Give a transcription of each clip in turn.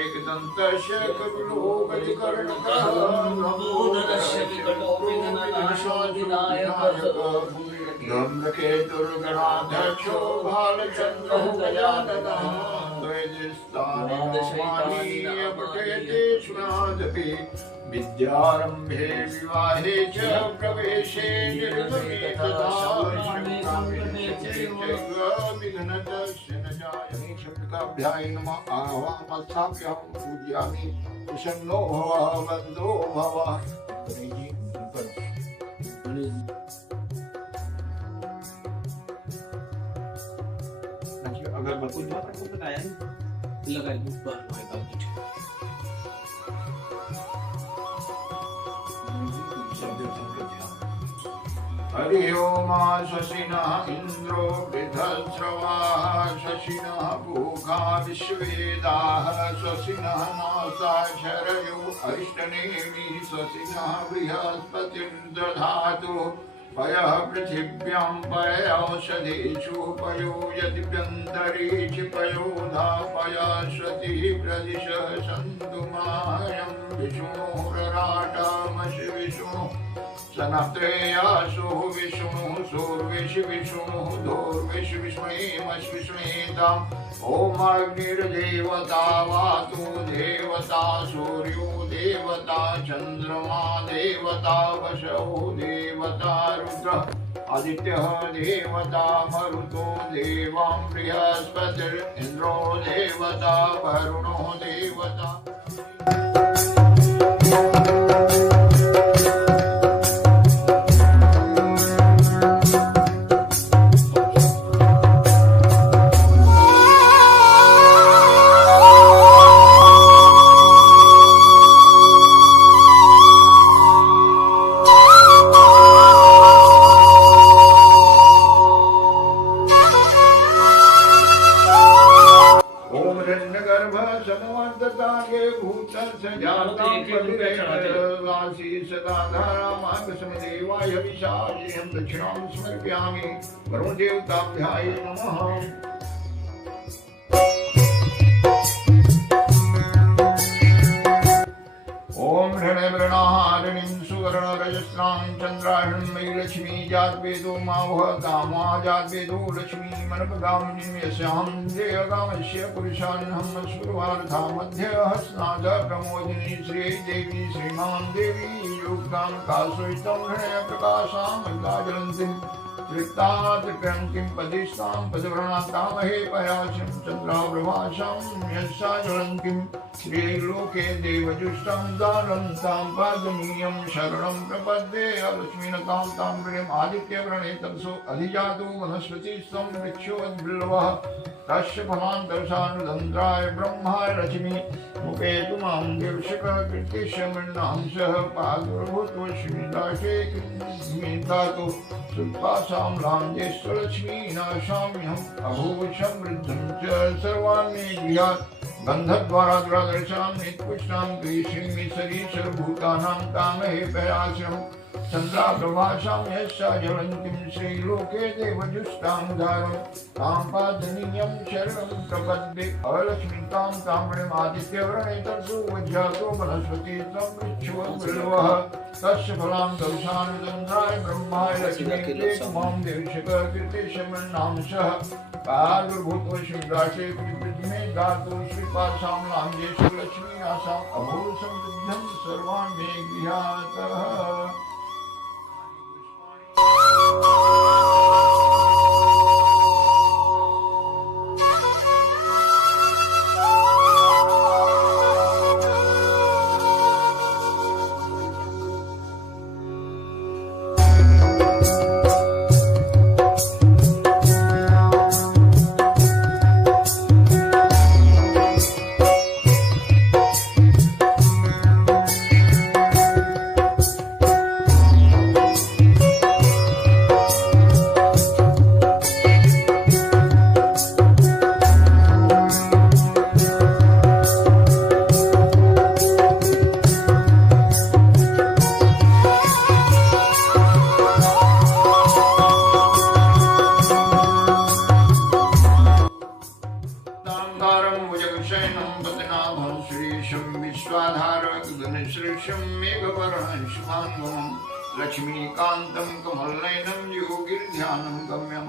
एकदन्तस्य कपिलोकटिकर्णकः लम्बोदरस्य विकटो विघ्ननाशो विनायकः धूम्रकेतुर्गणाध्यक्षो भालचन्द्रः गजाननः द्वैतस्थानीयपठयते स्मृदपि विद्यारम्भे विवाहे च प्रवेशे विघ्नतस्य न जायते शब्दाभ्याय नमः आवामस्थाप्यहं पूजयामि प्रसन्नो भव बन्धो भव। अगर बकुल मत को बताया लगा ऊपर होएगा कुछ हरि ओम शशिनः इंद्रो वृद्धश्रवाः शशिनः भूखा विश्ववेदाः शशिनः नासा शरयो अरिष्टनेमि शशिनः बृहस्पतिर्दधातु पयः पृथिव्यां पयौषधेषु पयो यदिभ्यन्तरीक्ष पयोधापयाश्वतिः प्रदिश सन्तु मायं विष्णुरराटामसि विष्णु सनत्रेयासो विष्णुः सोर्वेषु विष्णुः दोर्वेषु विष्महेमश्विष्मेताम् ॐ अग्निर्देवता वातु देवता सूर्यो देवता चन्द्रमा देवता वसो देवता रुद्र आदित्यः देवता मरुतो देवां बृहस्पतिरिन्द्रो देवता वरुणो देवता। देवाय विशाखेऽहं दक्षिणां समर्पयामि वरुण देवताभ्याय नमः। ओम ऋणमृणाहारिणीं सुवर्णरजस्रां चन्द्राहिण्मयी लक्ष्मी जातवेदो मावह कामा जातवेदो लक्ष्मी मनपगामिनीं यस्यां देवगामस्य पुरुषान्हं सुरवार्था मध्यहस्नाद प्रमोदिनी श्री देवी श्रीमां देवी योगां कासुइतं ऋणप्रकाशां मल्लाजलन्तीं त्रिक्तात्रिक्रंकिं पदिष्टां पदव्रणातामहे पयासिं चन्द्राप्रभासां यस्या ज्वलन्तीं श्रीलोके देवजुष्टां दानं तां पादनीयं शरणं प्रपद्ये लक्ष्मीनतां तां प्रियम् आदित्यव्रणे तपसो अधिजातो वनस्पतिस्तं वृक्षोद्बिल्वः तस्य फलान्तरसानुदन्द्राय ब्रह्माय लक्ष्मी मुपेतु मां देवशककीर्तिशमृण्णांसः पादुर्भूतोऽस्मिदाशे स्मितातो सुल्पासां लां ज्येष्ठलक्ष्मी नाशाम्यहम् अभूषमृद्धं च सर्वान्मे गृहात् गन्धद्वारा दुरादर्शां नित्पुष्टां ग्रीष्मीं सरीसर्वभूतानां कामहे पयाश्रम् चन्द्राप्रभासां यस्या ज्वलन्तीं श्रीलोके देवजुष्टां धारं तां पादनीयं शरणं प्रपद्ये अलक्ष्मीतां ताम्रणीम् आदित्यव्रणे तत्सु वज्रातो वनस्पति तं वृक्षोद्बिल्वः तस्य फलान्तरसानुदन्द्राय ब्रह्माय लक्ष्मी मां देवशककीर्तिशमृण्णांसः पादुर्भूतोऽस्मिदाशे कृतमे धातु श्रीपाशां लां ज्येष्ठलक्ष्मी आसाम् अभूषमृद्धं सर्वान् मे गृहातः। लक्ष्मीकान्तं कमलनयनं योगिर्ध्यानं गम्यं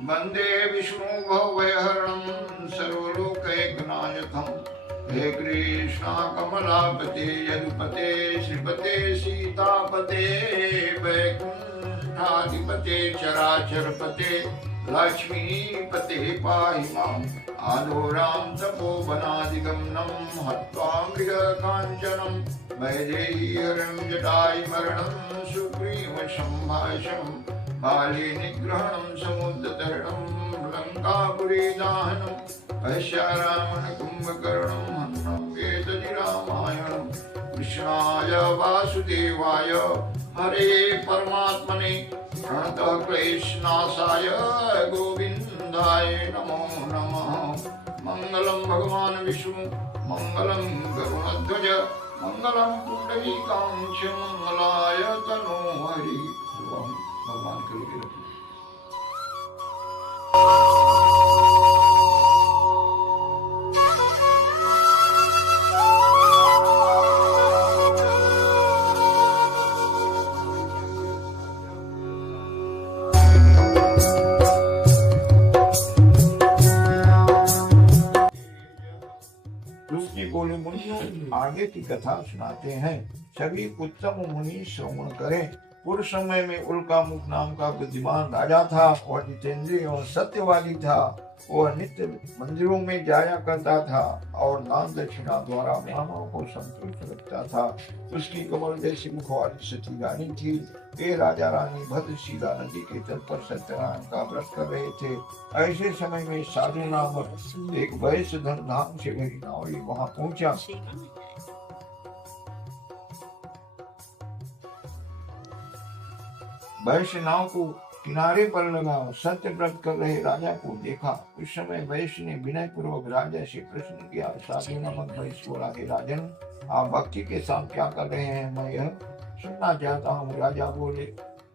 वन्दे विष्णु भवभयहरणं सर्वलोकैकनायकं। हे कृष्णा कमलापते यदुपते श्रीपते सीतापते वैकुण्ठाधिपते चराचरपते लक्ष्मीपते पाहि माम्। आदौरां तपोवनादिगमनं हत्वा मृगकाञ्चनं वैदेहीहरणं जटायुमरणं सुग्रीवसंभाषणं बाली निग्रहणं समुद्रतरणं लङ्कापुरीदाहनं पश्यारामण कुम्भकर्णं हननं एतदि रामायणं। कृष्णाय वासुदेवाय हरे परमात्मने प्रणतः क्लेशनाशाय गोविन्दाय नमो नमः। मंगलम भगवान विष्णु मंगलम गरुड़ध्वज मंगलम पुंडरीकाक्ष मंगलाय तनोहरि। भगवान के लिए बोले मुनियों आगे की कथा सुनाते हैं। सभी उत्तम मुनि श्रवण करें। पूर्व समय में उल्कामुख नाम का बुद्धिमान राजा था और जितेंद्रिय और सत्यवादी था। वह नित्य मंदिरों में जाया करता था और दान दक्षिणा द्वारा ब्राह्मणों को संतुष्ट रखता था। उसकी कमल जैसी मुख वाली सती रानी थी। ये राजा रानी भद्रशिला नदी के तट पर सत्यनारायण का व्रत कर रहे थे। ऐसे समय में साधु नामक एक वैश्य धनधाम से भरी नावड़ी वहां पहुंचा। वैश्य नाव को किनारे पर लगा सत्य व्रत कर रहे राजा को देखा। उस समय वैश्य ने विनय पूर्वक राजा से प्रश्न किया। साधु नामक वैश्य बोला, हे राजन, आप भक्ति के साथ क्या कर रहे हैं, मैं यह सुनना चाहता हूँ। राजा बोले,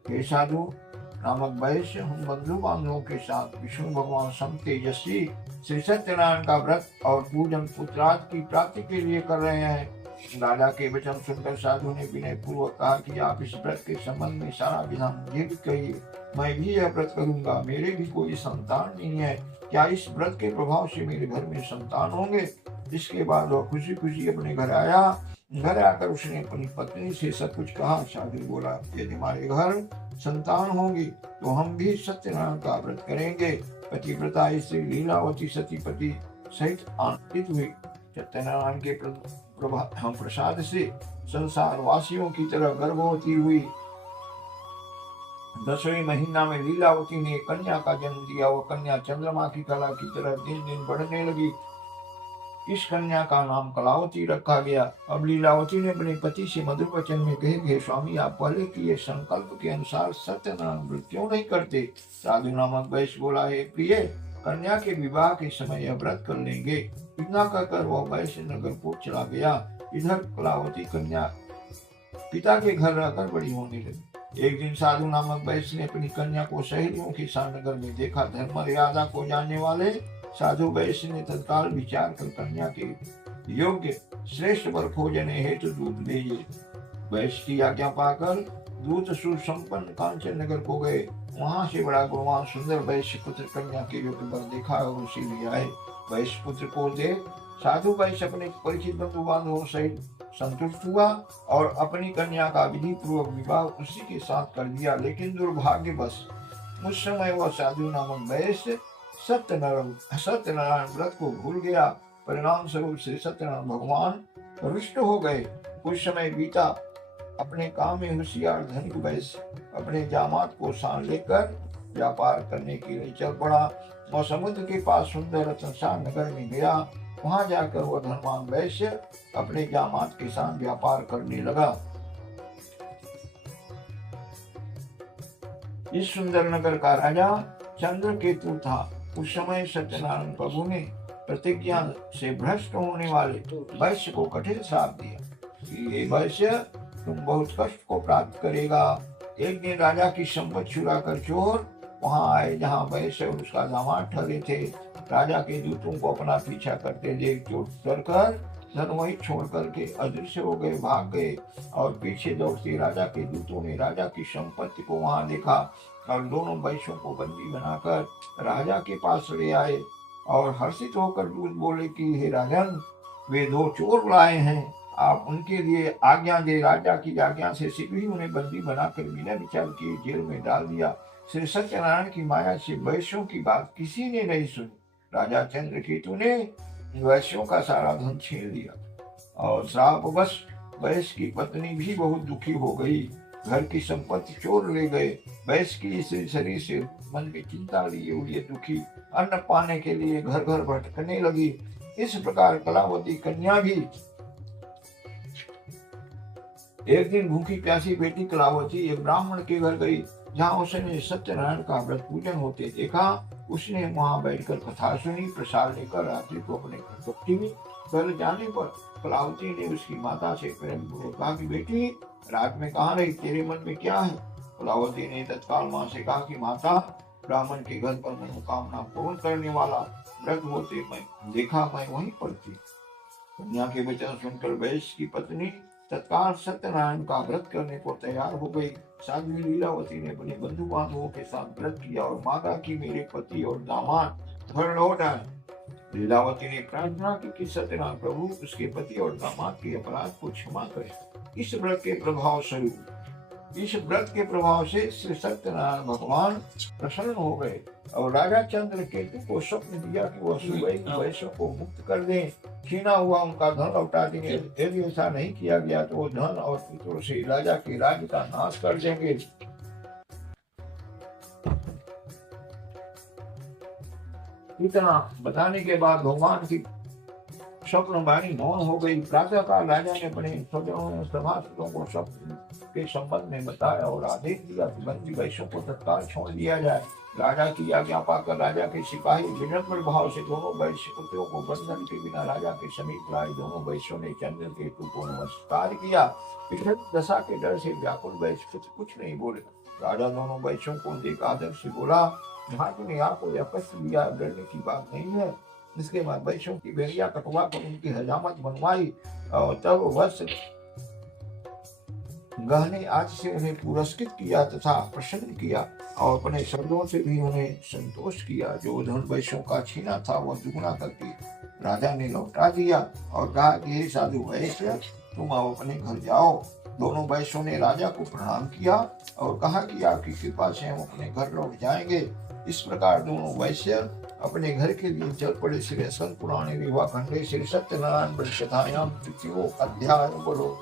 हे साधु नामक वैश्य, हम बंधु बांधवों के साथ विष्णु भगवान सम तेजस्वी श्री सत्यनारायण का व्रत और पूजन पुत्रार्थ की प्राप्ति के लिए कर रहे हैं। राजा के वचन सुनकर साधु ने विनय पूर्वक कहा कि आप इस व्रत के संबंध में सारा विधान मुझे भी कहिए, मैं भी यह व्रत करूंगा। मेरे भी कोई संतान नहीं है, क्या इस व्रत के प्रभाव से मेरे घर में संतान होंगे? इसके बाद वह खुशी खुशी अपने घर आया। घर आकर उसने अपनी पत्नी से सब कुछ कहा। साधु बोला, यदि हमारे घर संतान होगी तो हम भी सत्यनारायण का व्रत करेंगे। पतिव्रता स्त्री लीलावती सतीपति सहित आनंदित हुई। सत्यनारायण के प्रसाद से संसार वासियों की तरह गर्भवती हुई। 10वें महीना में लीलावती ने कन्या का जन्म दिया। वह कन्या चंद्रमा की कला की तरह दिन दिन बढ़ने लगी। इस कन्या का नाम कलावती रखा गया। अब लीलावती ने अपने पति से मधुर वचन में कहे, हे स्वामी, आप पहले किए संकल्प के अनुसार सत्यनारायण व्रत क्यों नहीं करते? साधु नामक वैश्य बोला, हे प्रिय, कन्या के विवाह के समय यह व्रत कर लेंगे। इतना कहकर वह वैश्य नगर को चला गया। इधर कलावती कन्या पिता के घर रहकर बड़ी होने लगी। एक दिन साधु नामक वैश्य ने अपनी कन्या को सहेलियों के साथ नगर में देखा। धर्म मर्यादा को जानने वाले साधु वैश्य ने तत्काल विचार कर कन्या के योग्य श्रेष्ठ वर खोजने हेतु दूत भेजे। वैश्य की आज्ञा पाकर दूत सुसंपन्न कांचन नगर को गए। वहां से बड़ा गुणवान सुंदर वैश्य पुत्र कन्या के योग्य वर देखा और उसे ले आए। वैश्य पुत्र को देख साधु वैश्य अपने परिचित बंधु बांधवों सहित संतुष्ट हुआ और अपनी कन्या का विधि पूर्वक विवाह उसी के साथ कर दिया। लेकिन दुर्भाग्यवश उस समय वह साधु नामक वैश्य सत्यनारायण व्रत को भूल गया। परिणाम स्वरूप श्री सत्यनारायण भगवान रुष्ट हो गए। कुछ समय बीता। अपने काम में होशियार धनिक वैश्य अपने जामात को साथ लेकर व्यापार करने के लिए चल पड़ा। वह समुद्र के पास सुंदर रतनसार नगर में गया। वहां जाकर वह धनवान वैश्य अपने जामात के साथ व्यापार करने लगा। इस सुंदर नगर का राजा चंद्रकेतु था। उस समय सत्यनारायण प्रभु ने प्रतिज्ञा से भ्रष्ट होने वाले वैश्य को कठिन श्राप दिया। ये वैश्य तुम बहुत कष्ट को प्राप्त करेगा। एक दिन राजा की संपत्ति चुरा कर चोर वहां आए जहां वैश्य और उसका दामाद ठहरे थे। राजा के दूतों को अपना पीछा करते देख चोर डरकर धन वही छोड़ करके अदृश्य हो गए, भाग गए। और पीछे दौड़ते राजा के दूतों ने राजा की संपत्ति को वहां देखा और दोनों वैश्यों को बंदी बनाकर राजा के पास ले आए और हर्षित होकर दूत बोले कि हे राजन, वे 2 चोर लाए हैं, आप उनके लिए आज्ञा दे। राजा की आज्ञा से शीघ्र ही उन्हें बंदी बनाकर बिना विचार किए जेल में डाल दिया। श्री सत्यनारायण की माया से वैश्यों की बात किसी ने नहीं सुनी। राजा चंद्रकेतु ने वैश्यों का सारा धन छीन लिया और श्रापवश वैश्य की पत्नी भी बहुत दुखी हो गई। घर की संपत्ति चोर ले गए। वैश्य की इस शरीर से मन में चिंता लिए हुए दुखी अन्न पाने के लिए घर घर भटकने लगी। इस प्रकार कलावती कन्या भी एक दिन भूखी प्यासी बेटी कलावती एक ब्राह्मण के घर गई, जहाँ उसने सत्यनारायण का व्रत पूजन होते देखा। उसने वहां बैठकर कथा सुनी। प्रसाद लेकर रात्रि को अपने घर लौटी। घर जाने पर कलावती ने उसकी माता से प्रेम पूर्वक कहा कि बेटी, रात में कहाँ रही, तेरे मन में क्या है? कलावती ने तत्काल माँ से कहा कि माता, ब्राह्मण के घर पर मनोकामना पूर्ण करने वाला व्रत होते मैं देखा, मैं वहीं पर थी। कन्या के वचन सुनकर वैश्य की पत्नी तत्काल सत्यनारायण का व्रत करने को तैयार हो गई। साध्वी लीलावती ने अपने बंधु बांधवों के साथ व्रत किया और मांगा कि मेरे पति और दामाद घर लौट आए। लीलावती ने प्रार्थना की कि सत्यनारायण प्रभु उसके पति और दामाद के अपराध को क्षमा करें। इस व्रत के प्रभाव से श्री सत्यनारायण भगवान प्रसन्न हो गए और राजा चंद्रकेतु को स्वप्न दिया कि वह सुबह वैश्यों को मुक्त कर दें, छीना हुआ उनका धन लौटा देंगे। यदि ऐसा नहीं किया गया तो वो धन और पुत्रों से राजा के राज्य का नाश कर देंगे। इतना बताने के बाद भगवान की स्वप्न वाणी मौन हो गई। प्रातः काल राजा ने अपने सभासदों को स्वप्न के संबंध में बताया और आदेश दिया कि बंदी वैश्यों को तत्काल छोड़ दिया जाए। राजा की आज्ञा पाकर राजा के सिपाही विनम्र भाव से दोनों वैश्य पुत्रों को बंधन के बिना राजा के समीप लाए। दोनों वैश्यों ने चंद्रकेतु को नमस्कार किया। विकट दशा के डर से व्याकुल वैश्य कुछ नहीं बोले। राजा दोनों वैश्यों को देख आदर से बोला, महाराज ने आपको यह कष्ट दिया, डरने की बात नहीं है। इसके बाद वैश्यों की बेरिया कटवा कर उनकी हजामत बनवाई और तब वत्स गहने आज से उन्हें पुरस्कृत किया तथा प्रसन्न किया और अपने शब्दों से भी उन्हें संतोष किया। जो धन वैश्यों का छीना था वह दुगना करके राजा ने लौटा दिया और कहा कि हे साधु वैश्य, तुम अब अपने घर जाओ। दोनों वैश्यों ने राजा को प्रणाम किया और कहा कि आपकी कृपा से हम अपने घर लौट जाएंगे। इस प्रकार दोनों वैश्य अपने घर के लिए चल पड़े। श्री स्कंद पुराणे विवाह खंडे श्री सत्यनारायण कथायाम तृतीयो अध्याय बोलो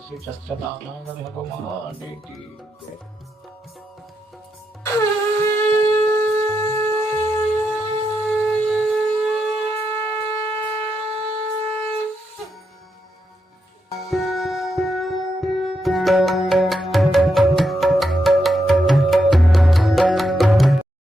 श्री सत्यनारायण भगवान की जय।